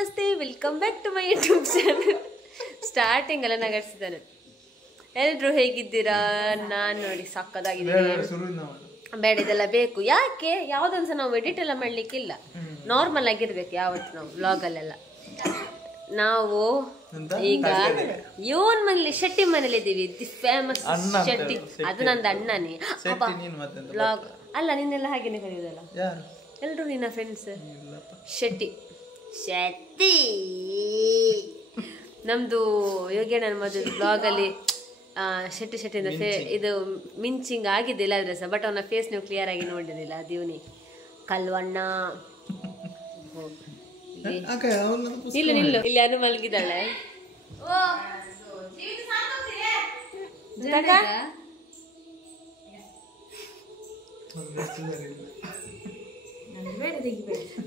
ನಮಸ್ತೆ, welcome back to my YouTube channel. Starting ಎಲ್ಲ ನಗರ್ಸಿದ್ದಾನೆ. ಎಲ್ರು ಹೇಗಿದ್ದೀರಾ? ನಾನು ನೋಡಿ ಸಕ್ಕದಾಗಿದ್ದೀನಿ. ಬೇಡ ಇದೆಲ್ಲ ಬೇಕು, ಯಾಕೆ ಯಾವ್ದೊಂದ್ಸ ನಾವು ಎಡಿಟ್ ಎಲ್ಲ ಮಾಡ್ಲಿಕ್ಕಿಲ್ಲ, ನಾರ್ಮಲ್ ಆಗಿರ್ಬೇಕು ಯಾವತ್ತು ನಾವು ವ್ಲಾಗಲ್ಲೆಲ್ಲ. ನಾವು ಈಗ ಇವನ್ ಮನೇಲಿ ಶೆಟ್ಟಿ ಮನೇಲಿ ಇದ್ದೀವಿ, ದಿ ಫೇಮಸ್ ಶೆಟ್ಟಿ. ಅದು ನಂದು ಅಣ್ಣನೇ ವ್ಲಾಗ್ ಅಲ್ಲ, ನಿನ್ನೆಲ್ಲ ಹಾಗೇನೆ ಕರೆಯುವುದಲ್ಲ ಎಲ್ರು ನಿನ್ನ ಫ್ರೆಂಡ್ಸ್. ಶೆಟ್ಟಿ ಶೆಟ್ಟಿ ನಮ್ದು ಯೋಗೇಣ್ಣನ ಮದುವೆ ಬ್ಲಾಗಲ್ಲಿ ಶೆಟ್ಟಿ ಶೆಟ್ಟಿಂದ ಇದು ಮಿಂಚಿಂಗ್ ಆಗಿದೆ ಇಲ್ಲಾದ್ರೆ ಸಹ, ಬಟ್ ಅವನ ಫೇಸ್ ನೀವು ಕ್ಲಿಯರ್ ಆಗಿ ನೋಡಿದಿಲ್ಲ. ದೇವ್ನಿ ಕಲ್ವಣ್ಣ ನಿಲ್ಲು ನಿಲ್ಲು, ಇಲ್ಲಿ ಅನು ಮಲಗಿದ್ದಾಳೆ.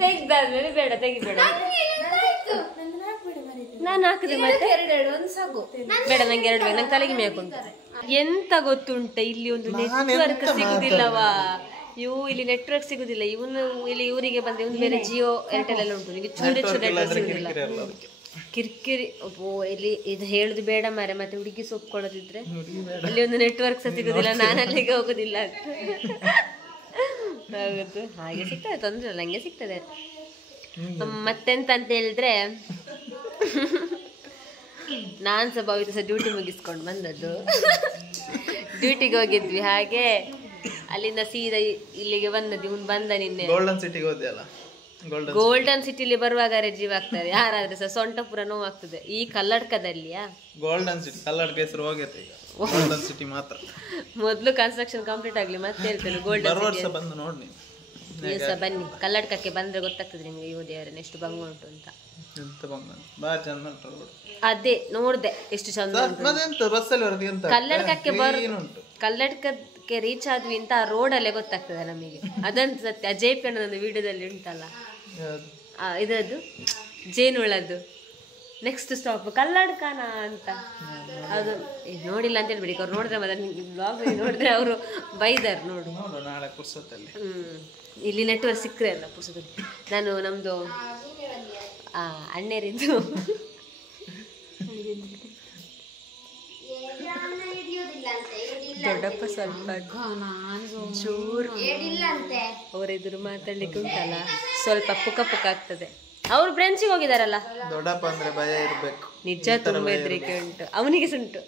ತೆಗ್ದಾದ್ಮೇಲೆ ಬೇಡ, ತೆಗಿಬೇಡ. ನಾನು ಹಾಕಿದೆ ಮತ್ತೆ ಬೇಡ, ನಂಗೆ ಎರಡು ಬೇಕು, ನಂಗೆ ತಲೆಗೆ ಮೇಕುಂಟು. ಎಂತ ಗೊತ್ತುಂಟ, ಇಲ್ಲಿ ಒಂದು ನೆಟ್ವರ್ಕ್ ಸಿಗುದಿಲ್ಲವಾ? ಇಲ್ಲಿ ನೆಟ್ವರ್ಕ್ ಸಿಗುದಿಲ್ಲ. ಇವನು ಇಲ್ಲಿ ಇವರಿಗೆ ಬಂದ್ರೆ ಇವನು ಬೇರೆ ಜಿಯೋ ಏರ್ಟೆಲ್ ಎಲ್ಲ ಉಂಟು, ನಿಮಗೆ ಚೂರೆ ನೆಟ್ವರ್ಕ್ ಸಿಗುದಿಲ್ಲ. ಕಿರಿಕಿರಿ. ಓ ಇಲ್ಲಿ ಇದು ಹೇಳುದು ಬೇಡ ಮಾರೆ, ಮತ್ತೆ ಹುಡುಗಿ ಸೊಪ್ಕೊಳ್ಳೋದಿದ್ರೆ ಅಲ್ಲಿ ಒಂದು ನೆಟ್ವರ್ಕ್ ಸಹ ಸಿಗುದಿಲ್ಲ, ನಾನು ಅಲ್ಲಿಗೆ ಹೋಗುದಿಲ್ಲ. ಹೌದು, ಹಾಗೆ ಸಿಗ್ತದೆ, ತೊಂದ್ರೆ ಇಲ್ಲ, ಹಂಗೆ ಸಿಗ್ತದೆ. ಮತ್ತೆಂತ ಅಂತ ಹೇಳಿದ್ರೆ, ನಾನ್ ಸಹ ಭವಿತ ಸಹ ಡ್ಯೂಟಿ ಮುಗಿಸ್ಕೊಂಡು ಬಂದದ್ದು. ಡ್ಯೂಟಿಗೆ ಹೋಗಿದ್ವಿ, ಹಾಗೆ ಅಲ್ಲಿಂದ ಸೀದಾ ಇಲ್ಲಿಗೆ ಬಂದದ್ದು. ಇವನು ಬಂದ ನಿನ್ನೆ ಗೋಲ್ಡನ್ ಸಿಟಿಗೆ ಹೋದೆ ಅಲ್ಲ. ಗೋಲ್ಡನ್ ಸಿಟಿಲಿ ಬರುವಾಗ ಜೀವ ಆಗ್ತದೆ ಯಾರಾದ್ರೆ ಸಹ, ಸೊಂಟಪುರ ನೋವಾಗ್ತದೆ ಈ ಕಲ್ಲಡ್ಕದಲ್ಲಿಯಾ. ಗೋಲ್ಡನ್ ಸಿಟಿ ಕಲ್ಲಡ್ಕ ಹೆಸರು ಹೋಗೈತೆ ಈಗ, ಗೋಲ್ಡನ್ ಸಿಟಿ ಮಾತ್ರ. ಮೊದ್ಲು ಕನ್ಸ್ಟ್ರಕ್ಷನ್ ಕಂಪ್ಲೀಟ್ ಆಗ್ಲಿ ಮತ್ತೆ ಹೇಳ್ತೇನೆ ಗೋಲ್ಡನ್ ಸಿಟಿ ಬಂದು ನೋಡಿ. ನೀವು ಸಹ ಬನ್ನಿ, ಕಲ್ಲಡ್ಕಕ್ಕೆ ಬಂದ್ರೆ ಗೊತ್ತಾಗ್ತದೆ ನಿಮ್ಗೆ ಈ ದೇವರನ್ನ ಎಷ್ಟು ಭಂಗ ಉಂಟು ಅಂತ. ಅದೇ ನೋಡ್ದೆ ಎಷ್ಟು ಚಂದ ಉಂಟು. ಕಲ್ಲಡ್ಕಕ್ಕೆ ರೀಚ್ ಆದ್ವಿ ಅಂತ ಆ ರೋಡಲ್ಲೇ ಗೊತ್ತಾಗ್ತದೆ ನಮಗೆ, ಅದಂತ ಸತ್ಯ. ಅಜಯ್ ಪಿ ಅನ್ನೋದೊಂದು ವಿಡಿಯೋದಲ್ಲಿ ಉಂಟಲ್ಲ, ಇದದ್ದು ಜೇನುಳದ್ದು ನೆಕ್ಸ್ಟ್ ಸ್ಟಾಪ್ ಕಲ್ಲಡ್ಕನ ಅಂತ. ಅದು ನೋಡಿಲ್ಲ ಅಂತ ಹೇಳ್ಬಿಡಿ, ಅವ್ರು ನೋಡಿದ್ರೆ ಮತ್ತೆ ಬ್ಲಾಗ್ ನೋಡಿದ್ರೆ ಅವರು ಬೈದಾರ್ ನೋಡು. ಇಲ್ಲಿ ನೆಟ್ವರ್ಕ್ ಸಿಕ್ಕರೆ ಅಲ್ಲ ಪುಸ್ತಕದಲ್ಲಿ. ನಾನು ನಮ್ದು ಅಣ್ಣೇರಿದ್ದು ದೊಡ್ಡಪ್ಪ ಸ್ವಲ್ಪ ಚೂರು ಅವ್ರ ಎದುರು ಮಾತಾಡ್ಲಿಕ್ಕೆ ಉಂಟಲ್ಲ, ಸ್ವಲ್ಪ ಪುಕ್ಕ ಪುಕ್ಕ ಆಗ್ತದೆ. ಅವ್ರು ಬ್ರೆಂಚಿಗೆ ಹೋಗಿದಾರಲ್ಲ. ದೊಡ್ಡಪ್ಪ ಅಂದ್ರೆ ಭಯ ಇರ್ಬೇಕು, ನಿಜ ತುಂಬಾ ಹೆದರಿಕೆ ಉಂಟು ಅವನಿಗೆ. ಸುಂಟು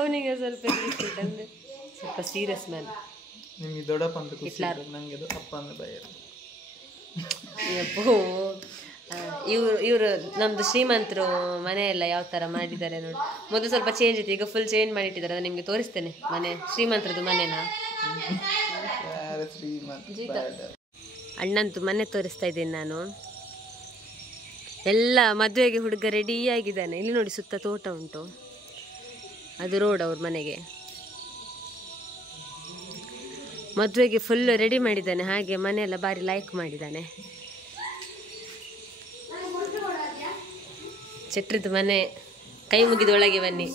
ಅವನಿಗೆ ಸ್ವಲ್ಪ ಹೆದರಿಕೆ ಉಂಟು, ಅಂದ್ರೆ ಸ್ವಲ್ಪ ಸೀರಿಯಸ್ ಮ್ಯಾನ್. ನಿಮಗೆ ದೊಡ್ಡಪ್ಪ ಅಂತ ನಂಗೆ ಅಪ್ಪ ಅಂದ್ರೆ ಭಯ. ಯಪ್ಪೋ, ಇವರು ನಮ್ದು ಶ್ರೀಮಂತರು ಮನೆಯೆಲ್ಲ ಯಾವ ತರ ಮಾಡಿದ್ದಾರೆ ನೋಡಿ. ಮೊದಲು ಸ್ವಲ್ಪ ಚೇಂಜ್ ಇತ್ತು, ಈಗ ಫುಲ್ ಚೇಂಜ್ ಮಾಡಿಟ್ಟಿದ್ದಾರೆ. ಅದು ನಿಮ್ಗೆ ತೋರಿಸ್ತೇನೆ ಮನೆ, ಶ್ರೀಮಂತರದ್ದು ಮನೆನ. ಅಣ್ಣಂತು ಮನೆ ತೋರಿಸ್ತಾ ಇದ್ದೀನಿ ನಾನು. ಎಲ್ಲ ಮದುವೆಗೆ ಹುಡುಗ ರೆಡಿ ಆಗಿದ್ದಾನೆ. ಇಲ್ಲಿ ನೋಡಿ ಸುತ್ತ ತೋಟ ಉಂಟು, ಅದು ರೋಡ್ ಅವ್ರ ಮನೆಗೆ. ಮದುವೆಗೆ ಫುಲ್ ರೆಡಿ ಮಾಡಿದ್ದಾನೆ, ಹಾಗೆ ಮನೆಯೆಲ್ಲ ಬಾರಿ ಲೈಕ್ ಮಾಡಿದ್ದಾನೆ. ಚಟ್ರಿದ್ದು ಮನೆ, ಕೈ ಮುಗಿದ ಒಳಗೆ ಬನ್ನಿ.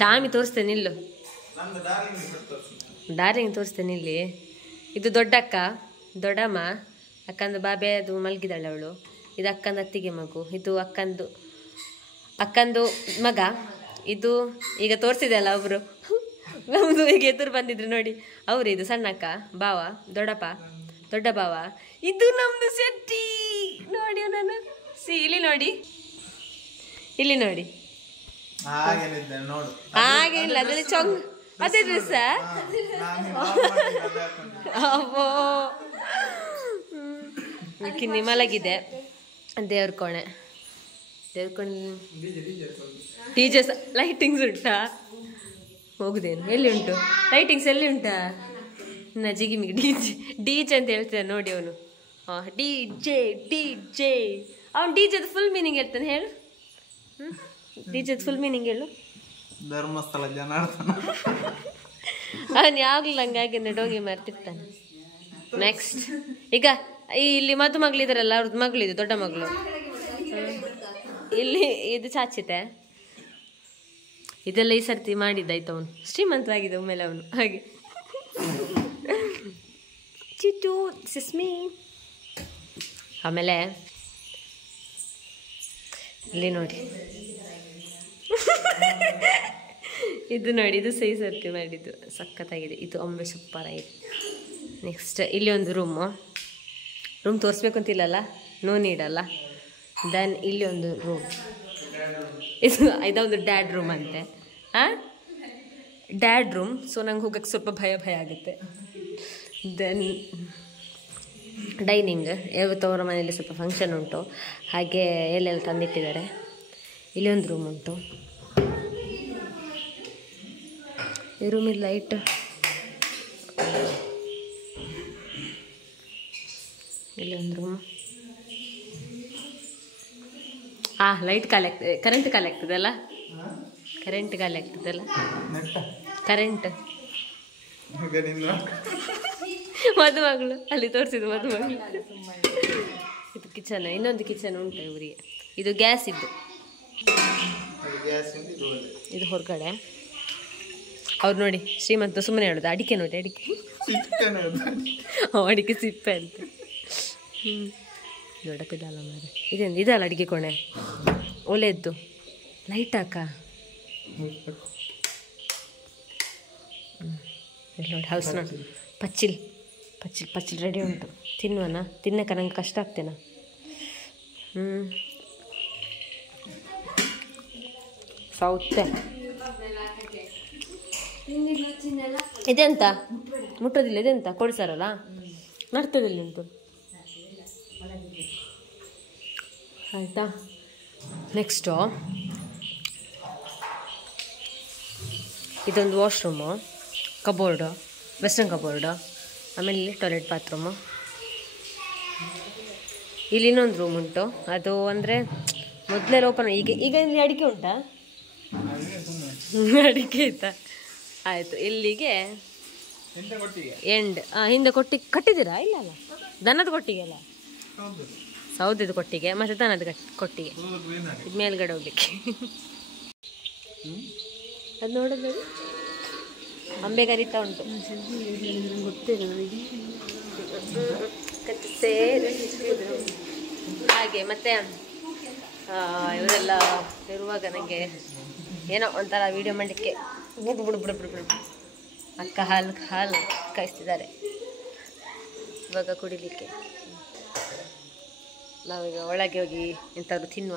ಚಾಮಿ ತೋರಿಸ್ತೇನೆ ನಿಲ್ಲು, ಡಾರ್ಲಿಂಗ್ ತೋರಿಸ್ತೇನೆ ಇಲ್ಲಿ. ಇದು ದೊಡ್ಡಕ್ಕ, ದೊಡ್ಡಮ್ಮ, ಅಕ್ಕಂದು ಬಾಬೆ ಅದು ಮಲಗಿದಾಳೆ ಅವಳು. ಇದು ಅಕ್ಕಂದು ಅತ್ತಿಗೆ ಮಗು, ಇದು ಅಕ್ಕಂದು ಮಗ. ಇದು ಈಗ ತೋರಿಸಿದೆ ಅಲ್ಲ ಒಬ್ರು, ನಮ್ದು ಈಗ ಎದುರು ಬಂದಿದ್ರು ನೋಡಿ ಅವ್ರು. ಇದು ಸಣ್ಣಕ್ಕ, ಬಾವ, ದೊಡ್ಡಪ್ಪ, ದೊಡ್ಡ ಬಾವ. ಇದು ನಮ್ದು ಶೆಟ್ಟಿ ನೋಡಿ. ನಾನು ಇಲ್ಲಿ ನೋಡಿ, ಇಲ್ಲಿ ನೋಡಿ, ಹಾಗೇನಿಲ್ಲ ಅದ್ರಲ್ಲಿ ಚೊಂಗ್ ಅದೇ ಡ್ರೆಸ್. ಕಿನ್ನಿ ಮಲಗಿದೆ. ದೇವ್ರ ಕೋಣೆ, ದೇವ್ರ ಕೋಣೆ ಟೀಚರ್ಸ್ ಲೈಟಿಂಗ್ಸ್ ಉಂಟಾ? ಹೋಗುದೇನು, ಎಲ್ಲಿ ಉಂಟು ಲೈಟಿಂಗ್ಸ್, ಎಲ್ಲಿ ಉಂಟಾ? ಜಿಗಿಮಿಗಿ ಡಿಜೆ ಅಂತ ಹೇಳ್ತಾನೆ ನೋಡಿ ಅವನು. ಡಿಜೆ ಡಿಜೆ, ಅವನು ಡಿಜೆದು ಫುಲ್ ಮೀನಿಂಗ್ ಹೇಳ್ತಾನೆ, ಹೇಳು. ಡಿಜೆದು ಫುಲ್ ಮೀನಿಂಗ್ ಹೇಳು. ಧರ್ಮಸ್ಥಳ ಜನಾರ್ದನ. ಅವನು ಯಾವಾಗಲೂ ಹಂಗಾಗಿ ಡೋಂಗಿ ಮಾರ್ತಿರ್ತಾನೆ. ನೆಕ್ಸ್ಟ್ ಈಗ ಇಲ್ಲಿ ಮದು ಮಗಳಿದಾರಲ್ಲ, ಅವ್ರದ್ದು ಮಗಳಿದು ದೊಡ್ಡ ಮಗಳು. ಇಲ್ಲಿ ಇದು ಚಾಚಿತೆ, ಇದೆಲ್ಲ ಈ ಸರ್ತಿ ಮಾಡಿದ್ದಾಯ್ತು. ಅವನು ಶ್ರೀಮಂತರಾಗಿದೆ ಒಮ್ಮೆಲೆ ಅವನು ಹಾಗೆ. ಚಿಟ್ಟು ಸಿಸ್ಮಿ. ಆಮೇಲೆ ಇಲ್ಲಿ ನೋಡಿ, ಇದು ನೋಡಿ, ಇದು ಸೈ ಸರ್ತಿ ಮಾಡಿದ್ದು ಸಖತ್ತಾಗಿದೆ. ಇದು ಅಂಬೆ ಸೂಪರ್ ಆಗಿದೆ. ನೆಕ್ಸ್ಟ್ ಇಲ್ಲಿ ಒಂದು ರೂಮ್ ತೋರಿಸ್ಬೇಕು ಅಂತಿಲ್ಲಲ್ಲ, ನೋ ನೀಡಲ್ಲ. ದೆನ್ ಇಲ್ಲಿ ಒಂದು ರೂಮ್, ಇದೊಂದು ಡ್ಯಾಡ್ ರೂಮ್ ಅಂತೆ. Dad room. ಸೊ ನಂಗೆ ಹೋಗಕ್ಕೆ ಸ್ವಲ್ಪ ಭಯ ಆಗುತ್ತೆ. Then dining. ಯಾವತ್ತೂ ಅವರ ಮನೆಯಲ್ಲಿ ಸ್ವಲ್ಪ ಫಂಕ್ಷನ್ ಉಂಟು, ಹಾಗೆ ಎಲ್ಲೆಲ್ಲ ತಂದಿಟ್ಟಿದ್ದಾರೆ. ಇಲ್ಲಿ ಒಂದು ರೂಮ್ ಉಂಟು. ಈ ರೂಮಿನ ಲೈಟ್ ಇಲ್ಲಿ ಒಂದು ರೂಮ್. ಲೈಟ್ ಖಾಲಿ ಆಗ್ತದೆ, ಕರೆಂಟ್ ಖಾಲಿ ಆಗ್ತದಲ್ಲ, ಕರೆಂಟ್ ಮದುಮಗಳು ಅಲ್ಲಿ ತೋರಿಸಿದ್ದು ಮದುಮಗಳು. ಇದು ಕಿಚನ್. ಇನ್ನೊಂದು ಕಿಚನ್ ಉಂಟು ಇವರಿಗೆ. ಇದು ಗ್ಯಾಸ್ ಇದ್ದು, ಇದು ಹೊರಗಡೆ. ಅವ್ರು ನೋಡಿ ಶ್ರೀಮಂತ ಸುಮ್ಮನೆ ಹೇಳೋದು. ಅಡಿಕೆ ನೋಡಿ, ಅಡಿಕೆ ಸಿಪ್ಪೆ ಅಂತ. ದೊಡ್ಡಪಿದಲ್ಲ ಮಾರೆ. ಇದಲ್ಲ ಅಡಿಗೆ ಕೋಣೆ, ಒಲೆದ್ದು ಲೈಟ್ ಹಾಕ. ನೋಡಿ ಹೌಸ್ ನೋಡಿ, ಪಚ್ಚಿಲ್ ರೆಡಿ ಉಂಟು. ತಿನ್ನುವನ? ತಿನ್ನಕ್ಕೆ ನಂಗೆ ಕಷ್ಟ ಆಗ್ತೇನಾ? ಸೌತೆ ಇದೆಂತ ಮುಟ್ಟೋದಿಲ್ಲ, ಇದೆಂತ ಕೊಡಿಸಾರಲ್ಲ, ನಡ್ತದಿಲ್ಲ ಉಂಟು. ಆಯಿತಾ? ನೆಕ್ಸ್ಟು ಇದೊಂದು ವಾಶ್ರೂಮು, ಕಬೋರ್ಡು, ವೆಸ್ಟರ್ನ್ ಕಬೋರ್ಡು. ಆಮೇಲೆ ಇಲ್ಲಿ ಟಾಯ್ಲೆಟ್ ಬಾತ್ರೂಮು. ಇಲ್ಲಿ ಇನ್ನೊಂದು ರೂಮ್ ಉಂಟು. ಅದು ಅಂದರೆ ಮೊದಲೆಲ್ಲ ಓಪನ್. ಈಗ ಇಲ್ಲಿ ಅಡಿಕೆ ಉಂಟಾ? ಅಡಿಕೆ ಆಯ್ತಾ? ಆಯಿತು. ಇಲ್ಲಿಗೆ ಎಂಡ್. ಹಿಂದೆ ಕಟ್ಟಿದ್ದೀರಾ? ಇಲ್ಲ ಅಲ್ಲ, ದನದ ಕೊಟ್ಟಿಗೆ ಅಲ್ಲ, ಸೌದೆದು ಕೊಟ್ಟಿಗೆ ಮತ್ತು ದನದ ಕೊಟ್ಟಿಗೆ. ಇದು ಮೇಲ್ಗಡೆ ಹೋಗ್ಲಿಕ್ಕೆ. ಅದು ನೋಡೋದು ಅಂಬೆ ಕರೀತಾ ಉಂಟು. ಹಾಗೆ ಮತ್ತೆ ಇವರೆಲ್ಲ ಇರುವಾಗ ನನಗೆ ಏನೋ ಒಂಥರ ವೀಡಿಯೋ ಮಾಡಲಿಕ್ಕೆ ಬಿಡು. ಅಕ್ಕ ಹಾಲು ಕಾಯಿಸ್ತಿದ್ದಾರೆ ಇವಾಗ ಕುಡಿಲಿಕ್ಕೆ. ನಾವೀಗ ಒಳಗೆ ಹೋಗಿ ಎಂತಾದ್ರು ತಿನ್ನುವ.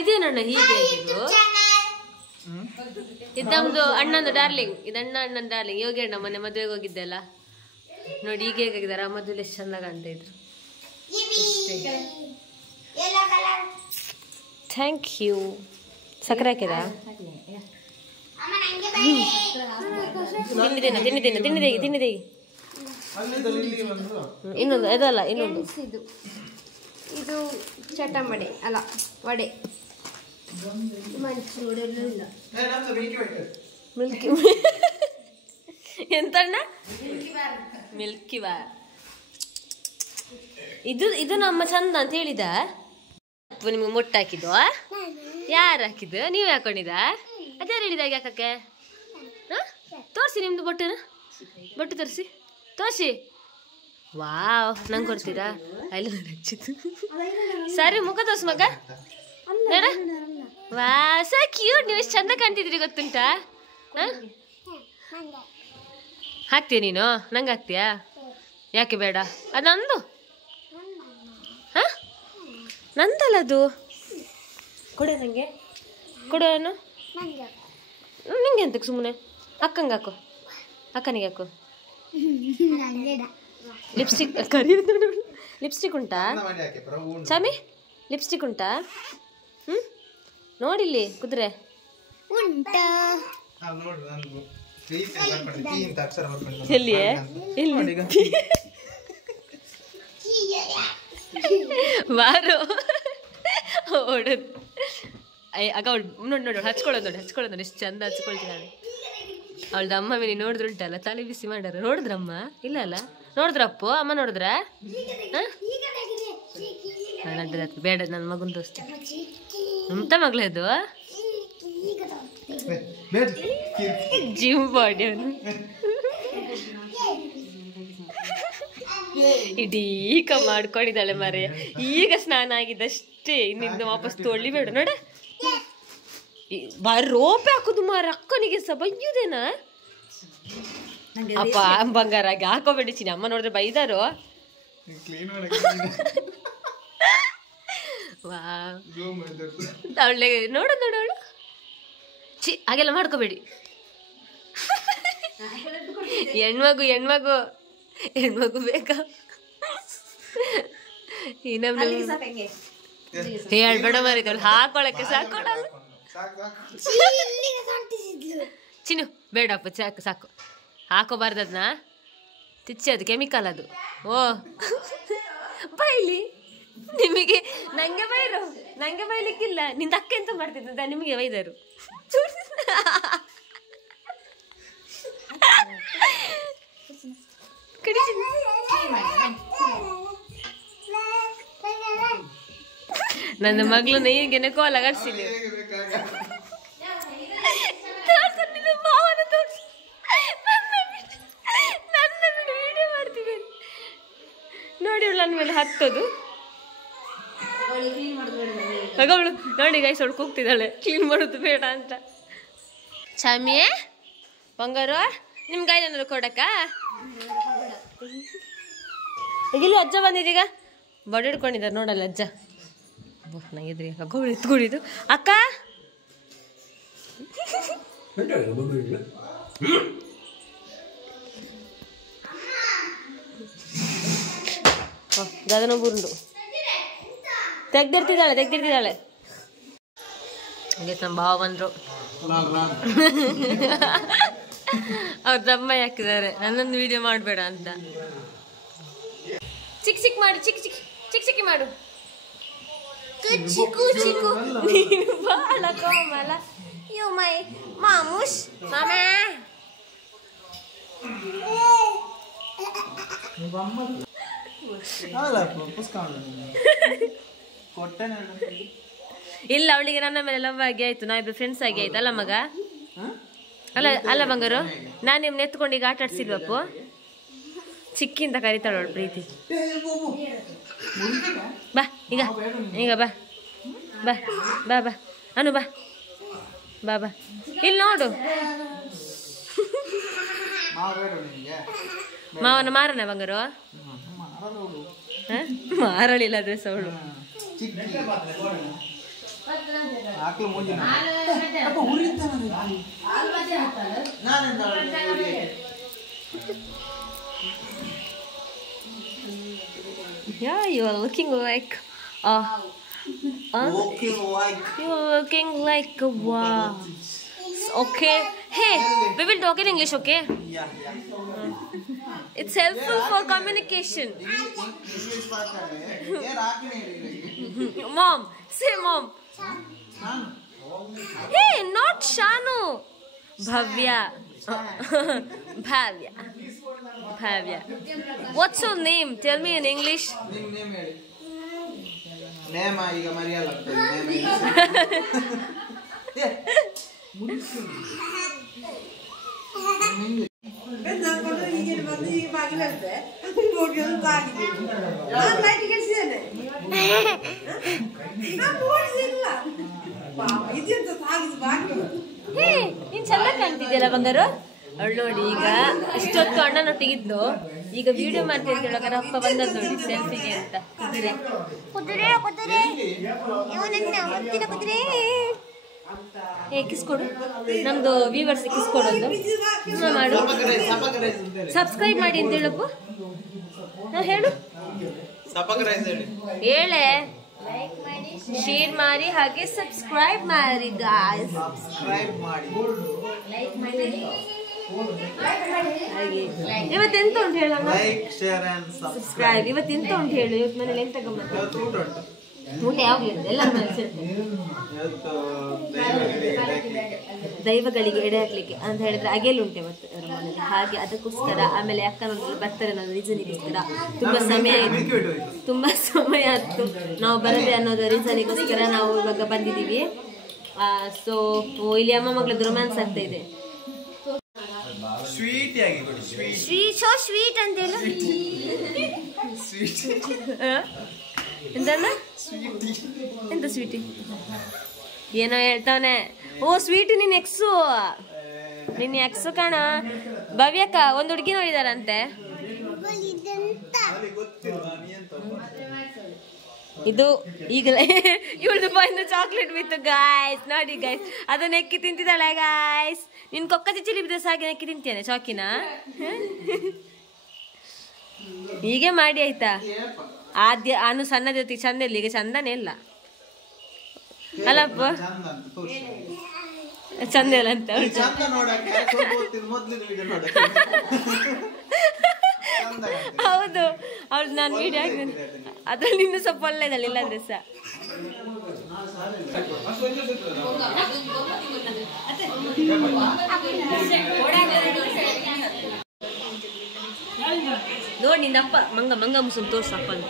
ಇದೇನಣ್ಣ ಹೀಗೆ ಆಗಿದ್ದು? ಇದೊಂದು ಅಣ್ಣಂದು ಡಾರ್ಲಿಂಗ್. ಇದು ಅಣ್ಣನ ಡಾರ್ಲಿಂಗ್. ಯೋಗಿ ಅಣ್ಣ ಮೊನ್ನೆ ಮದುವೆಗೆ ಹೋಗಿದ್ದೆಲ್ಲ ನೋಡಿ, ಈಗ ಹೇಗಾಗಿದ್ದಾರೆ. ಆ ಮದುವೆ ಎಷ್ಟು ಚಂದ ಕಾಣ್ತಾ ಇದ್ರು. Thank you. ಸಕ್ಕರೆ ಹಾಕಿದ? ತಿನ್ನಿದೆ. ಇನ್ನೊಂದು ಅದಲ್ಲ, ಇನ್ನೊಂದು ಇದು ಚಟಮಡೆ ಅಲ್ಲ, ವಡೆ. ಮಿಲ್ಕಿ ಎಂತಣ್ಣ? Milky bar. ಇದು ನಮ್ಮ ಚಂದ ಅಂತ ಹೇಳಿದ. ನಿಮ್ಗೆ ಮೊಟ್ಟೆ ಹಾಕಿದ್ದು ಯಾರು ಹಾಕಿದ್ದು? ನೀವು ಹಾಕೊಂಡಿದ? ಅದ್ಯಾರು ಹೇಳಿದಾಗ ಯಾಕಕ್ಕೆ? ತೋರಿಸಿ ನಿಮ್ದು ಬೊಟ್ಟು ತೋರಿಸಿ. ವಾವ್, ನಂಗೆ ಕೊಡ್ತೀರಾ? ಅಲ್ಲಿ ಹಚ್ಚಿತ್ತು. ಸರಿ, ಮುಖ ತೋರ್ಸು ಮಗ. ವಾ, ಸೊ ಕ್ಯೂಟ್. ನೀವು ಎಷ್ಟು ಚಂದ ಕಾಣ್ತಿದ್ರಿ ಗೊತ್ತುಂಟಾ? ಹಾಕ್ತೀಯ ನೀನು? ನಂಗೆ ಹಾಕ್ತೀಯಾ? ಯಾಕೆ ಬೇಡ? ಅದು ನಂದು. ನಂದಲ್ಲ ಅದು. ಕೊಡೆ ನನಗೆ, ಕೊಡೋನು. ನಿಂಗೆ ಎಂತಕ್ಕೆ ಸುಮ್ಮನೆ? ಅಕ್ಕಂಗೆ ಹಾಕು, ಅಕ್ಕನಿಗೆ ಹಾಕು. ಲಿಪ್ಸ್ಟಿಕ್ ಲಿಪ್ಸ್ಟಿಕ್ ಉಂಟಾ ಚಾಮಿ? ಲಿಪ್ಸ್ಟಿಕ್ ಉಂಟಾ? ನೋಡಿಲ್ಲಿ ಕುದುರೆ ಎಲ್ಲಿಯೇ? ಇಲ್ಲಿ ಬಾರು ಓಡೋದು. ಆಗ ಅವಳು ನೋಡಿ ಹಚ್ಕೊಳ್ಳೋದು ನೋಡಿ ಎಷ್ಟು ಚಂದ ಹಚ್ಕೊಳ್ತಿದ್ದಾಳೆ. ಅವಳ್ದು ಅಮ್ಮ ಮೇಲೆ ನೋಡಿದ್ರುಂಟಲ್ಲ, ತಲೆ ಬಿಸಿ ಮಾಡ್ಯಾರ. ನೋಡಿದ್ರಮ್ಮ? ಇಲ್ಲ ಅಲ್ಲ, ನೋಡಿದ್ರಪ್ಪು? ಅಮ್ಮ ನೋಡಿದ್ರ? ಬೇಡ, ನನ್ನ ಮಗನ ದೋಸ್ತಿ. ಎಂತ ಮಗಳದು? ಜಿಮ್ ಬಾಡಿ ಅವನು ಇದೀಗ ಮಾಡ್ಕೊಂಡಿದ್ದಾಳೆ ಮರೆ. ಈಗ ಸ್ನಾನ ಆಗಿದ್ದಷ್ಟೇ, ಇನ್ನಿಂದ ವಾಪಸ್ ತೊಳಿಬೇಡ ನೋಡ. ಬಾರಿ ರೋಪೆ ಹಾಕುದು ಮಾರ, ಅಕ್ಕನಿಗೆ ಸಹ ಬೈಯುದೇನಾ? ಅಪ್ಪ ಬಂಗಾರಾಗಿ ಹಾಕೋಬೇಡಿ ಚಿನ್ನ, ಅಮ್ಮ ನೋಡಿದ್ರೆ ಬೈದಾರು. ಅವಳೆ ನೋಡು ನೋಡು ಅವಳು ಚಿ ಹಾಗೆಲ್ಲ ಮಾಡ್ಕೋಬೇಡಿ. ಹೆಣ್ಮಗು ಹೆಣ್ಮಗು ಹೆಣ್ಮಗು ಬೇಕಾ? ಹೇಳ್ಬೇಡ ಮರಿದವಳು ಹಾಕೊಳಕ್ಕೆ ಸಾಕೊಳಲ್ಲ. ಚಿನ್ನು ಬೇಡಪ್ಪ ಸಾಕು ಸಾಕು, ಹಾಕೋಬಾರ್ದದ್ನ, ತಿಚ್ಚಿ ಅದು ಕೆಮಿಕಲ್ ಅದು. ಓ ಬೈಲಿ ನಿಮಗೆ, ನಂಗೆ ಬೈರು, ನಂಗೆ ಬೈಲಿಕ್ಕಿಲ್ಲ. ನಿಂದ ಅಕ್ಕ ಎಂತ ಮಾಡ್ತಿದ್ದ, ನಿಮಗೆ ಬೈದರು. ನನ್ನ ಮಗಳು ನೈಗೆನೆ ಕೋಲ ಕಟ್ಸಿಲ್ಲ. ನೋಡಿ ಅವಳು ನನ್ನ ಮೇಲೆ ಹತ್ತೋದು. ಅವಳು ನೋಡಿ ಗೈಸ್ ಅವಳು ಕೂಗ್ತಿದ್ದಾಳೆ ಕ್ಲೀನ್ ಮಾಡೋದು ಬೇಡ ಅಂತ. ಚಾಮಿಯೇ ಬಂಗಾರು ನಿಮ್ ಗೈ ಏನಾದ್ರು ಕೊಡಕ್ಕ? ಇಲ್ಲಿ ಅಜ್ಜ ಬಂದಿದ್ದೀಗ ಬಡ ಹಿಡ್ಕೊಂಡಿದ್ದಾರೆ ನೋಡಲ್ಲ ಅಜ್ಜ. ನಂಗಿದ್ರಿ ಗೋಳಿ ಎತ್ಕೊಂಡಿದ್ದು ಅಕ್ಕ. ಗದನ ಬುರುಂಡು ತೆಗ್ದಿರ್ತಿದ್ದಾಳೆ. ಹಂಗೆ ನಮ್ಮ ಭಾವ ಬಂದ್ರು, ಅವ್ರ ದಮ್ಮ ಹಾಕಿದ್ದಾರೆ ನನ್ನೊಂದು ವಿಡಿಯೋ ಮಾಡಬೇಡ ಅಂತ. ಚಿಕ್ಕ ಮಾಡು, ಚಿಕ್ಕಿ ಮಾಡು. ಚಿಕ್ಕು ನೀನು ಬಾಳ ಕೋಮಲ. ಯು ಮೈ ಮಾಮೂಶ್ ಮಾಮ. ಇಲ್ಲ ಅವಳಿಗೆ ನನ್ನ ಮೇಲೆ ಲವ್ ಆಗಿ ಆಯ್ತು, ನಾವಿಬ್ರು ಫ್ರೆಂಡ್ಸ್ ಆಗಿ ಆಯ್ತು ಅಲ್ಲ ಮಗ? ಅಲ್ಲ ಬಂಗಾರು, ನಾನು ನಿಮ್ನ ಎತ್ಕೊಂಡು ಈಗ ಆಟ ಆಡ್ಸಿಲ್ವಪ್ಪು? ಚಿಕ್ಕಿಂತ ಕರಿತಾಳವಳು ಪ್ರೀತಿ. ಬಾ ಈಗ ಬಾ ಬಾ ಬಾ ಬಾ ಅನು ಬಾ ಬಾ ಬಾ. ಇಲ್ಲಿ ನೋಡು ಮಾವನ ಮಾರನ ಬಂಗಾರು. ಮಾರಳಿಲ್ಲ ಡ್ರೆಸ್ ಅವಳು. Yeah, you are looking like you are looking like a wow. Okay. Hey, we will talk in English, okay? Yeah. It's helpful for communication. Mom, say mom. Hey, not Shanu. Bhavya. Bhavya. What's your name? Tell me in English. Name iga Mariala. ಹೇ ನೀನ್ ಚೆನ್ನಾಗಿ ಕಾಣ್ತಿದ್ಯಲ್ಲ ಬಂಗಾರು. ಅವಳು ನೋಡಿ ಈಗ ಇಷ್ಟೊತ್ತು ಅಣ್ಣನೊಟ್ಟಿಗಿದ್ದು ಈಗ video ಮಾಡ್ತಿರ್ತ ಹೇಳೋಕೆ ಅಪ್ಪ ಬಂದದ್ದು ನೋಡಿ ಸೆಲ್ಫಿಗೆ ಅಂತ. ಕಿಸ್ಕೊಡು, ನಮ್ದು ವ್ಯೂವರ್ಸ್ ಕಿಸ್ಕೊಡೋದು ಮಾಡು. ಸಬ್ಸ್ಕ್ರೈಬ್ ಮಾಡಿ ಅಂತ ಹೇಳಪ್ಪ. ಹೇಳು, ಹೇಳೆ. ಶೇರ್ ಮಾಡಿ ಹಾಗೆ ಸಬ್ಸ್ಕ್ರೈಬ್ ಮಾಡಿ ಗಾಯ್ಸ್. ಇವತ್ತೆಂತ ಉಂಟು ಹೇಳ? ಸಬ್ಸ್ಕ್ರೈಬ್. ಇವತ್ತೆಂತ ಉಂಟು ಹೇಳು? ಇವತ್ತು ಮನೇಲಿ ಎಂತ ಗಮ್ಮತ್ತು? ಊಟ ಯಾವಾಗಲಿದೆ ಎಲ್ಲ ದೈವಗಳಿಗೆ ಎಡೆ ಹಾಕ್ಲಿಕ್ಕೆ ಅಂತ ಹೇಳಿದ್ರೆ ಅಗೆಲ್ ಉಂಟೆ ಮತ್ತೆ ಅವರ ಮನೇಲಿ, ಹಾಗೆ ಅದಕ್ಕೋಸ್ಕರ. ಆಮೇಲೆ ಅಕ್ಕ ಮಕ್ಕಳು ಬರ್ತಾರೆ ಅನ್ನೋದು ರೀಸನಿಗೋಸ್ಕರ. ತುಂಬಾ ಸಮಯ ಆಯ್ತು ನಾವು ಬರದೆ ಅನ್ನೋದು ರೀಸನಿಗೋಸ್ಕರ ನಾವು ಇವಾಗ ಬಂದಿದ್ದೀವಿ. ಸೊ ಇಲ್ಲಿ ಅಮ್ಮ ಮಗಳದ್ದು ರೊಮ್ಯಾನ್ಸ್ ಆಗ್ತಾ ಇದೆ. ಸ್ವೀಟ್ ಆಗಿ ಕೊಡಿ. ಸ್ವೀಟ್ ಸೋ ಸ್ವೀಟ್ ಅಂತ ಹೇಳು. ಎಂತಣ್ಣ ಎಂತ ಸ್ವೀಟಿ ಏನೋ ಹೇಳ್ತಾವನೆ. ಓ ಸ್ವೀಟ್ ನಿನ್ ಎಕ್ಸು, ನಿನ್ ಎಕ್ಸು ಕಾಣ. ಭವ್ಯಕ್ಕ ಒಂದು ಹುಡುಗಿ ನೋಡಿದಾರಂತೆ. ಇದು ಈಗಲೇ ಇವಳ್ದು ಬಾಯಿಂದ ಚಾಕ್ಲೇಟ್ ಬಿತ್ತು ಗಾಯ್ಸ್. ನೋಡಿ ಗಾಯ್ಸ್, ಅದನ್ನ ಎಕ್ಕಿ ತಿಂತಿದ್ದಾಳೆ ಗಾಯ್ಸ್. ನಿನ್ ಕೊಕ್ಕ ಚಿಚ್ಚಿಲಿ ಬಿದ್ದ ಸಾಗಿ ಎಕ್ಕಿ ತಿಂತೇನೆ ಚಾಕಿನ. ಹೀಗೆ ಮಾಡಿ ಆಯ್ತಾ. ಆದ್ಯ ಅನು ಸಣ್ಣ ಜೊತೆಗೆ ಚಂದ ಇಲ್ಲ, ಈಗ ಚಂದನೇ ಇಲ್ಲ ಅಲ್ಲಪ್ಪ. ಚಂದ ಇಲ್ಲ ಅಂತ ಹೌದು. ಅವ್ಳು ನಾನು ವಿಡಿಯೋ ಹಾಕಿದ್ದೇನೆ ಅದ್ರಲ್ಲಿ ಇನ್ನೂ ಸ್ವಲ್ಪ ಒಳ್ಳೇದಲ್ಲ, ಇಲ್ಲಾಂದ್ರೆ ಸಹ. ನೋಡಿ ನಿಂದಪ್ಪ ಮಂಗ ಮಂಗ ಮುಸುಮ್ ತೋರ್ಸ ಅಪ್ಪನ.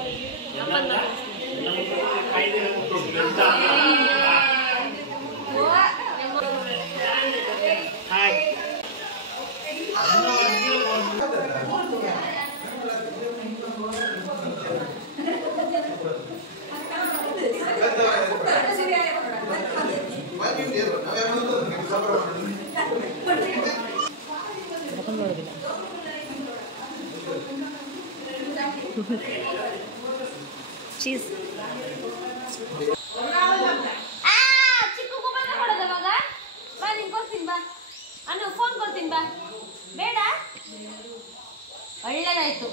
ಚೀಸ್ ಚಿಕ್ಕ ಮೊಬೈಲ್ ಕೊಡೋದ ಮಗ. ಬಾ ನಿನ್ ಕೊಡ್ತೀನಿ ಬಾ. ಅನ್ನು ಫೋನ್ ಕೊಡ್ತೀನಿ ಬಾ. ಬೇಡ ಒಳ್ಳೆದಾಯ್ತು.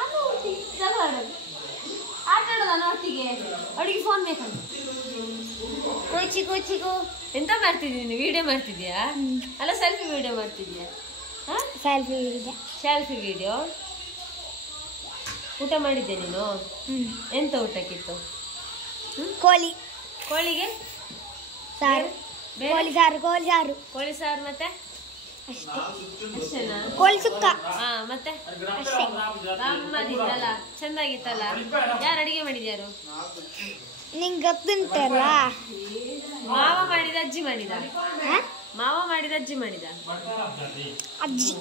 ಅನ್ನು ಜಗಳ ಆಡೋದು, ಆಟ ಆಡೋದು ಅನ್ನ ಒಟ್ಟಿಗೆ. ಅವಳಿಗೆ ಫೋನ್ ಬೇಕಂತ. ಚಿಕ್ಕು ಚಿಕ್ಕು ಎಂತ ಮಾಡ್ತಿದ್ದೀನಿ? ವಿಡಿಯೋ ಮಾಡ್ತಿದ್ಯಾ? ಅಲ್ಲ ಸೆಲ್ಫಿ ವಿಡಿಯೋ ಮಾಡ್ತಿದ್ಯಾ? Selfie video. ಊಟ ಮಾಡಿದ್ದೆ ನೀನು? ಎಂತ ಊಟಕ್ಕಿತ್ತು? ಕೋಳಿಗೆ ಸಾರು, ಕೋಳಿ ಸಾರು, ಕೋಳಿ ಸಾರು, ಕೋಳಿ ಸಾರು. ಮತ್ತೆ ಅಷ್ಟೇನಾ? ಕೋಳಿ ಸುಕ್ಕ. ಹಾ ಮತ್ತೆ ಗಮ್ಮತ್ತಿತ್ತಲ್ಲ, ಚಂದಾಗಿತ್ತಲ್ಲ. ಯಾರು ಅಡಿಗೆ ಮಾಡಿದ್ಯಾರು? ನಿಂಗೆ ಗೊತ್ತುಂಟಲ್ಲ. ಮಾವ ಮಾಡಿದ ಅಜ್ಜಿ ಮಾಡಿದ? ಮಾವ ಮಾಡಿದ ಅಜ್ಜಿ ಮಾಡಿದ? ಅಜ್ಜಿ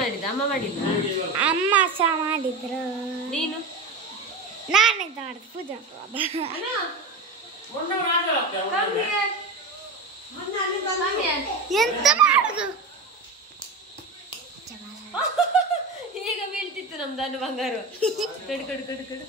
ಮಾಡಿದ. ಅಮ್ಮ ಮಾಡಿಲ್ಲ? ಅಮ್ಮ ಸಹ ಮಾಡಿದ್ರು. ನೀನು? ನಾನೆಂತ ಮಾಡಿದ್ ಪೂಜಾ. ಎಂತ ಮಾಡುದು? ಈಗ ಬೀಳ್ತಿತ್ತು ನಮ್ದು ಅನ್ನು ಬಂಗಾರು. ಕಡು ಕಡು ಕಡು ಕಡು.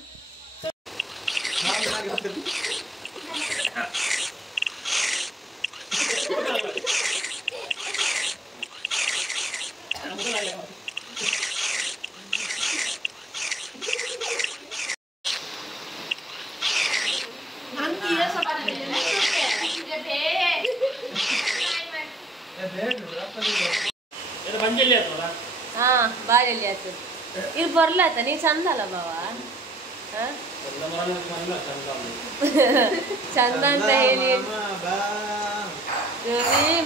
ಹಾ ಬಾಯಲ್ಲಿ ಆಯ್ತು. ಇದು ಬರ್ಲಾಯ್ತ? ನೀ ಚಂದ ಅಲ್ಲ ಬಾವ? ಚಂದ ಅಂತ ಹೇಳಿ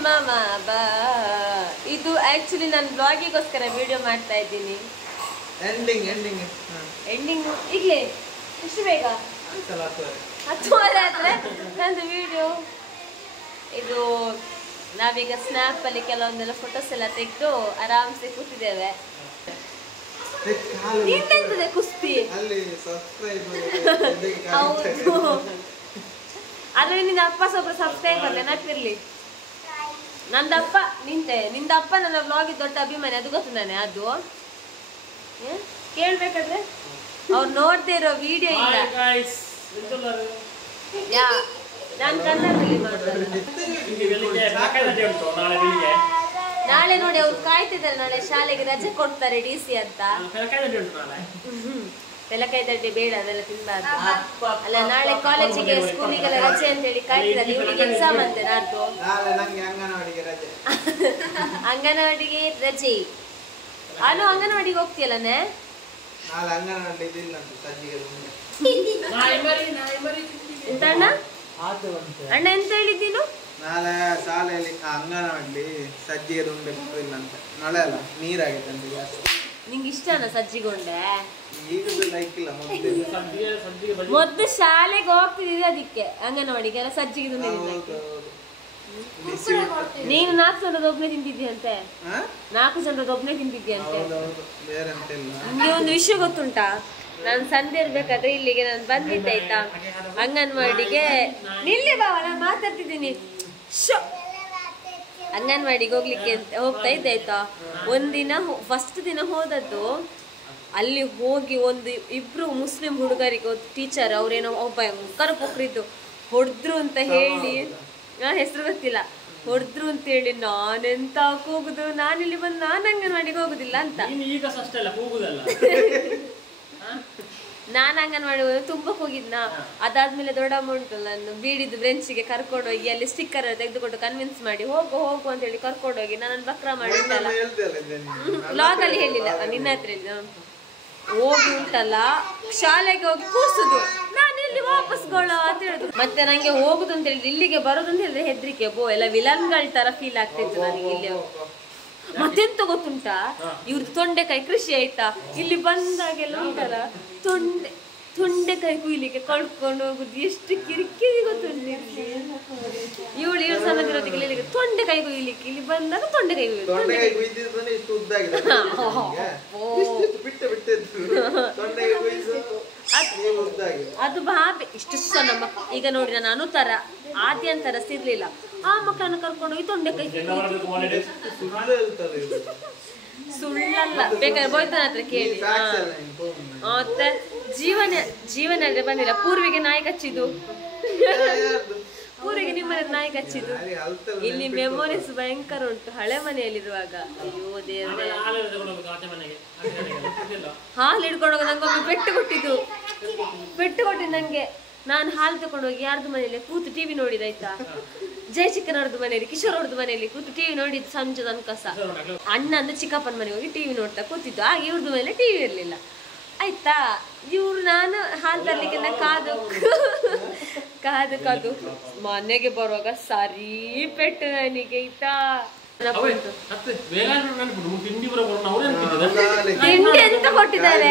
ಮಾಮ ಬಾ. ಇದು ಆಕ್ಚುಲಿ ನಾನು ಬ್ಲಾಗಿಗೋಸ್ಕರ ವಿಡಿಯೋ ಮಾಡ್ತಾ ಇದ್ದೀನಿ. ಎಂಡಿಂಗ್ ಈಗಲೇ ಎಷ್ಟು ಬೇಗ? 10:30 ಆದ್ರೆ ನಂದು ವಿಡಿಯೋ. ಇದು ನಾವೀಗ ಸ್ನ್ಯಾಪ್ ಅಲ್ಲಿ ಕೆಲವೊಂದೆಲ್ಲ ಫೋಟೋಸ್ ಎಲ್ಲ ತೆಗೆದು ಆರಾಮ್ಸೆ ಕೂತಿದ್ದೇವೆ. ನಿಂತೆಂತದೆ ಕುಸ್ತಿ? ಹೌದು, ಅದ್ರಲ್ಲಿ ನಿನ್ನ ಅಪ್ಪ ಸ್ವಲ್ಪ ಸಬ್ಸ್ಕ್ರೈಬರ್ ನೆನಪಿರ್ಲಿ. ನಂದಪ್ಪ ನಿಂದಪ್ಪ ನನ್ನ ವ್ಲಾಗ್ ದೊಡ್ಡ ಅಭಿಮಾನಿ, ಅದು ಗೊತ್ತು ನಾನೇ. ಅದು ಕೇಳ್ಬೇಕಾದ್ರೆ ಅವ್ರು ನೋಡ್ದೇ ಇರೋ ವಿಡಿಯೋ ಇಲ್ಲ. ನಾನು ಕನ್ನಡದಲ್ಲಿ ಮಾಡ್ತಾರೆ. ನಾಳೆ ನೋಡಿ ಅವ್ರು ಕಾಯ್ತಿದ್ದಾರೆ, ನಾಳೆ ಶಾಲೆಗೆ ರಜೆ ಕೊಡ್ತಾರೆ DC ಅಂತ. ಬೆಲಕಾಯಿ ತಡ್ಡೆ ಬೇಡ, ಅದೆಲ್ಲ ತಿನ್ಬಾರ್ದು ಅಲ್ಲ. ನಾಳೆ ಕಾಲೇಜಿಗೆ ಸ್ಕೂಲಿಗೆಲ್ಲ ರಜೆ ಅಂತ ಹೇಳಿ ಕಾಯ್ತಿದ್ದಾರೆ. ಇವಳಿಗೆ ಎಕ್ಸಾಮ್ ಅಂತೆ ನಾಡ್ದು. ಅಂಗನವಾಡಿಗೆ ರಜೆ. ಅನು ಅಂಗನವಾಡಿಗೆ ಹೋಗ್ತೀಯಲ್ಲನೆ? ಎಂತ ಅಣ್ಣ? ಅಣ್ಣ ಎಂತ ಹೇಳಿದ್ದೀನು? ನಾಳೆ ಶಾಲೆಯಲ್ಲಿ ಅಂಗನವಾಡಿ ಸಜ್ಜಿಗೆ ದುಂಡೆ ಇಲ್ಲಂತೆ. ಮಳೆ ಅಲ್ಲ, ನೀರಾಗಿತ್ತಂತೆ ಜಾಸ್ತಿ. ನಿಂಗೆ ಇಷ್ಟನಾ ಸಜ್ಜಿಗೊಂಡೆ? ಈಗಲೂ ಲೈಕ್ ಇಲ್ಲ ಮೊದ್ಲು ಶಾಲೆಗೆ ಹೋಗ್ತಿದ್ದೆ ಅದಕ್ಕೆ ಅಂಗನವಾಡಿಗೆಲ್ಲ ಸಜ್ಜಿಗೆ ನೀನು 4 ಜನರದ ಒಬ್ಬನೇ ತಿಂತಿದ್ಯಂತೆ, 4 ಜನರದ ಒಬ್ಬನೇ ತಿಂತಿದ್ಯಂತೆ. ನಿಮ್ಗೆ ಒಂದು ವಿಷಯ ಗೊತ್ತುಂಟಾ? ನಾನು ಸಂಧೆ ಇರ್ಬೇಕಾದ್ರೆ ಇಲ್ಲಿಗೆ ನಾನು ಬಂದಿದ್ದೆ ಆಯ್ತಾ ಅಂಗನವಾಡಿಗೆ. ನಿಲ್ಲಿ ಬಾವ, ನಾನು ಮಾತಾಡ್ತಿದ್ದೀನಿ. ಅಂಗನವಾಡಿಗೆ ಹೋಗ್ಲಿಕ್ಕೆ ಅಂತ ಹೋಗ್ತಾ ಇದ್ದೆ ಆಯ್ತಾ. ಒಂದಿನ ಫಸ್ಟ್ ದಿನ ಹೋದದ್ದು, ಅಲ್ಲಿ ಹೋಗಿ ಒಂದು ಇಬ್ರು ಮುಸ್ಲಿಂ ಹುಡುಗರಿಗೆ ಟೀಚರ್ ಅವ್ರೇನೋ ಭಯಂಕರ ಪೊಕ್ರಿದ್ದು ಹೊಡೆದ್ರು ಅಂತ ಹೇಳಿ, ಹೆಸರು ಗೊತ್ತಿಲ್ಲ, ಹೊಡೆದ್ರು ಅಂತ ಹೇಳಿ ನಾನೆಂತ ಹೋಗುದು, ನಾನಿಲ್ಲಿ ಬಂದು ನಾನು ಅಂಗನವಾಡಿಗೆ ಹೋಗುದಿಲ್ಲ ಅಂತ. ನಾನು ಅಂಗನವಾಡಿ ತುಂಬಕ್ಕೆ ಹೋಗಿದ್ನ. ಅದಾದ್ಮೇಲೆ ದೊಡ್ಡಮ್ಮ ಉಂಟು, ನಾನು ಬೀಡಿದ್ದು ಬ್ರೆಂಚಿಗೆ ಕರ್ಕೊಂಡೋಗಿ ಅಲ್ಲಿ ಸ್ಟಿಕ್ಕರ್ ತೆಗೆದುಕೊಂಡು ಕನ್ವಿನ್ಸ್ ಮಾಡಿ ಹೋಗು ಹೋಗು ಅಂತ ಹೇಳಿ ಕರ್ಕೊಂಡೋಗಿ ನಾನು ಬಕ್ರ ಮಾಡಿದ್ದಲ್ಲ, ವ್ಲಾಗ್ ಅಲ್ಲಿ ಹೇಳಿಲ್ಲ, ನಿನ್ನ ಹತ್ರ ಹೇಳಿದ. ಹೋಗಿ ಉಂಟಲ್ಲ ಶಾಲೆಗೆ ಹೋಗಿ ಕೂರ್ಸುದು, ನಾನು ಇಲ್ಲಿ ವಾಪಸ್ಗಳು ಅಂತ ಹೇಳುದು. ಮತ್ತೆ ನಂಗೆ ಹೋಗುದು ಅಂತ ಹೇಳಿದ್ರೆ, ಇಲ್ಲಿಗೆ ಬರೋದು ಅಂತ ಹೇಳಿದ್ರೆ ಹೆದ್ರಿಕೆ, ಎಲ್ಲ ವಿಲನ್ಗಳ ತರ ಫೀಲ್ ಆಗ್ತಿತ್ತು ನನಗೆ ಇಲ್ಲಿ. ಮತ್ತೆಂತ ಗೊತ್ತುಂಟಾ, ಇವ್ರದ್ದು ತೊಂಡೆಕಾಯಿ ಕೃಷಿ ಆಯ್ತಾ, ಇಲ್ಲಿ ಬಂದಾಗೆಲ್ಲ ಉಂಟಲ್ಲ ತೊಂಡೆಕಾಯಿ ಕುಯ್ಲಿಕ್ಕೆ ಕಳ್ಕೊಂಡು ಹೋಗುದು, ಎಷ್ಟು ಕಿರಿಕಿರಿ ಗೊತ್ತುಂಟು. ಇವಳು ಸಣ್ಣದಿರೋದಕ್ಕೆ ತೊಂಡೆಕಾಯಿ ಕುಯ್ಲಿಕ್ಕೆ ಇಲ್ಲಿ ಬಂದಾಗ ತೊಂಡೆಕಾಯಿ ಅದು ಬಾಬೆ ಇಷ್ಟು ಸಣ್ಣ ಮಕ್ಕಳು. ಈಗ ನೋಡಿ ನಾನು ಅನುತರ ಆದ್ಯಂತರ ಸಿರ್ಲಿಲ್ಲ, ಆ ಮಕ್ಕಳನ್ನು ಕರ್ಕೊಂಡು ಹೋಗಿ ತೊಂಡೆಕಾಯಿ ಸುಳ್ಳಲ್ಲ, ಬೇಕಾದ್ರೆ ಬೋಯ್ತಾನ ಹತ್ರ ಕೇಳಿ. ಮತ್ತೆ ಜೀವನ ಅಂದ್ರೆ ಬಂದಿಲ್ಲ. ಪೂರ್ವಿಗೆ ನಾಯಿ ಕಚ್ಚಿದ್ದು, ಪೂರ್ವಿಗೆ ನಿಮ್ಮ ನಾಯಿ ಕಚ್ಚಿದ್ದು. ಇಲ್ಲಿ ಮೆಮೊರೀಸ್ ಭಯಂಕರ ಉಂಟು ಹಳೆ ಮನೆಯಲ್ಲಿರುವಾಗ. ಅಯ್ಯೋ ದೇವ್ರೆ, ಹಾಲು ಹಿಡ್ಕೊಂಡು ಹೋಗಿ ನಂಗೊಮ್ಮೆ ಪೆಟ್ಟು ಕೊಟ್ಟಿದ್ದು ನಂಗೆ. ನಾನು ಹಾಲು ತಗೊಂಡೋಗಿ ಯಾರ್ದು ಮನೆಯಲ್ಲಿ ಕೂತು ಟಿವಿ ನೋಡಿದಾಯ್ತಾ, ಜಯಚಿಕ್ಕನವ್ರದ್ದು ಮನೆಯಲ್ಲಿ, ಕಿಶೋರ್ ಅವ್ರದ್ದು ಮನೆಯಲ್ಲಿ ಕೂತು ಟಿವಿ ನೋಡಿದ್ದು ಸಂಜೆ ತನಕ ಸಹ. ಅಣ್ಣ ಅಂದ್ರೆ ಚಿಕ್ಕಪ್ಪನ ಮನೆಗೆ ಹೋಗಿ ಟಿವಿ ನೋಡ್ತಾ ಕೂತಿದ್ದು. ಆಗ ಇವ್ರದ್ದು ಮೇಲೆ ಟಿವಿ ಇರ್ಲಿಲ್ಲ ಆಯ್ತಾ. ಇವ್ರು ನಾನು ಹಾಲು ತರ್ಲಿಕ್ಕೆಲ್ಲ ಕಾದು ಮನೆಗೆ ಬರುವಾಗ ಸರಿ ಪೆಟ್ಟು ನನಗೆ ಆಯ್ತಾ. ತಿಂಡಿ ಎಂತ ಕೊಟ್ಟಿದ್ದಾರೆ,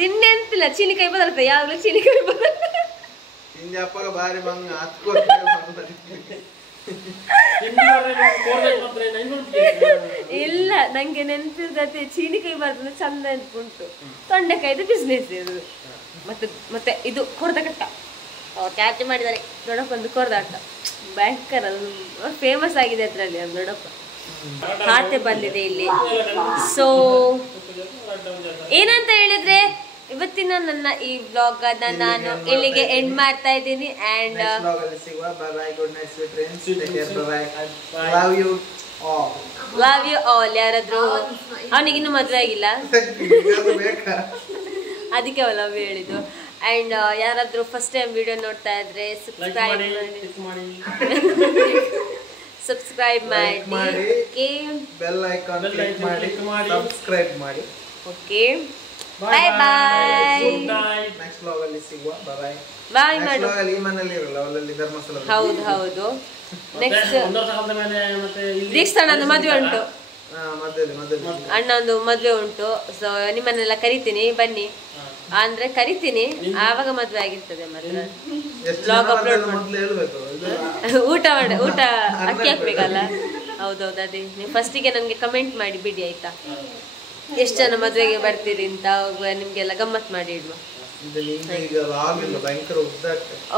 ತಿಂಡಿ ಎಂತಿಲ್ಲ, ಚೀನಿಕಾಯಿ ಬದಲ್ತ, ಯಾವಾಗ್ಲೂ ಚೀನಿಕಾಯಿ ಬದಲ. ಇಲ್ಲ, ನಂಗೆ ನೆನ್ಪಿರ್ತದೆ ಚೀನಿಕಾಯಿ ಬರ್ತದೆ ಚಂದ ಉಂಟು. ತೊಂಡೆಕಾಯ್ದು ಬಿಸ್ನೆಸ್ ಇದು. ಮತ್ತೆ ಇದು ಕೊರ್ದಕಟ್ಟ ಕ್ಯಾಚ್ ಮಾಡಿದ್ದಾರೆ ದೊಡ್ಡಪ್ಪಂದು ಕೊರ್ದಾಟ, ಭಯಂಕರ ಫೇಮಸ್ ಆಗಿದೆ ಅದ್ರಲ್ಲಿ. ಅದು ದೊಡ್ಡಪ್ಪ ಖಾತೆ ಬಂದಿದೆ ಇಲ್ಲಿ. ಸೊ ಏನಂತ ಹೇಳಿದ್ರೆ, ಇವತ್ತಿನ ನನ್ನ ಈ ವ್ಲಾಗ್ ನಾನು ಇಲ್ಲಿಗೆ ಎಂಡ್ ಮಾಡ್ತಾ ಇದ್ದೀನಿ. And love you all. ಯಾರಾದ್ರೂ ಅವನಿಗಿನ್ನೂ ಮದುವೆ ಆಗಿಲ್ಲ ಅದಕ್ಕೆ ಲವ್ ಹೇಳಿದ್ದು. ಅಂಡ್ ಯಾರಾದ್ರೂ ಫಸ್ಟ್ ಟೈಮ್ ವಿಡಿಯೋ ನೋಡ್ತಾ ಇದ್ರೆ ಸಬ್ಸ್ಕ್ರೈಬ್ ಮಾಡಿ, ಬೆಲ್ ಐಕಾನ್ ಕ್ಲಿಕ್ ಮಾಡಿ, ಸಬ್ಸ್ಕ್ರೈಬ್ ಮಾಡಿ. ಓಕೆ, ಬಾಯ್ ಬಾಯ್. ನೆಕ್ಸ್ಟ್ ವ್ಲಾಗ್ ಅಲ್ಲಿ ಸಿಗುವ. ಬಾಯ್ ಬಾಯ್ ಮಾಡು. ಈ ಮನೆಯಲ್ಲಿ ಇರಲ್ಲ, ಅವರಲ್ಲಿ ಧರ್ಮಸ್ಥಳ. ಹೌದು. ನೆಕ್ಸ್ಟ್ ದೀಕ್ಷಾಣ್ಣಂದು ಮದುವೆ ಉಂಟು, ಅಣ್ಣಂದು ಮದುವೆ ಉಂಟು. ಸೊ ನಿಮ್ಮನ್ನೆಲ್ಲ ಕರಿತೀನಿ, ಬನ್ನಿ ಅಂದ್ರೆ ಕರಿತೀನಿ, ಆವಾಗ ಮದುವೆ ಆಗಿರ್ತದೆ. ಮಾತ್ರ ಬ್ಲಾಗ್ ಅಪ್ಲೋಡ್ ಊಟ ಅಕ್ಕಿ ಹಾಕ್ಬೇಕಲ್ಲ. ಹೌದೌದು, ಅದೇ ನೀವು ಫಸ್ಟಿಗೆ ನನಗೆ ಕಮೆಂಟ್ ಮಾಡಿ ಬಿಡಿ ಆಯ್ತಾ, ಎಷ್ಟು ಜನ ಮದುವೆಗೆ ಬರ್ತೀರಿ ಅಂತ. ನಿಮ್ಗೆಲ್ಲ ಗಮ್ಮತ್ ಮಾಡಿ ಇಡುವ.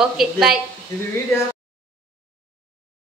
ಓಕೆ, ಬಾಯ್.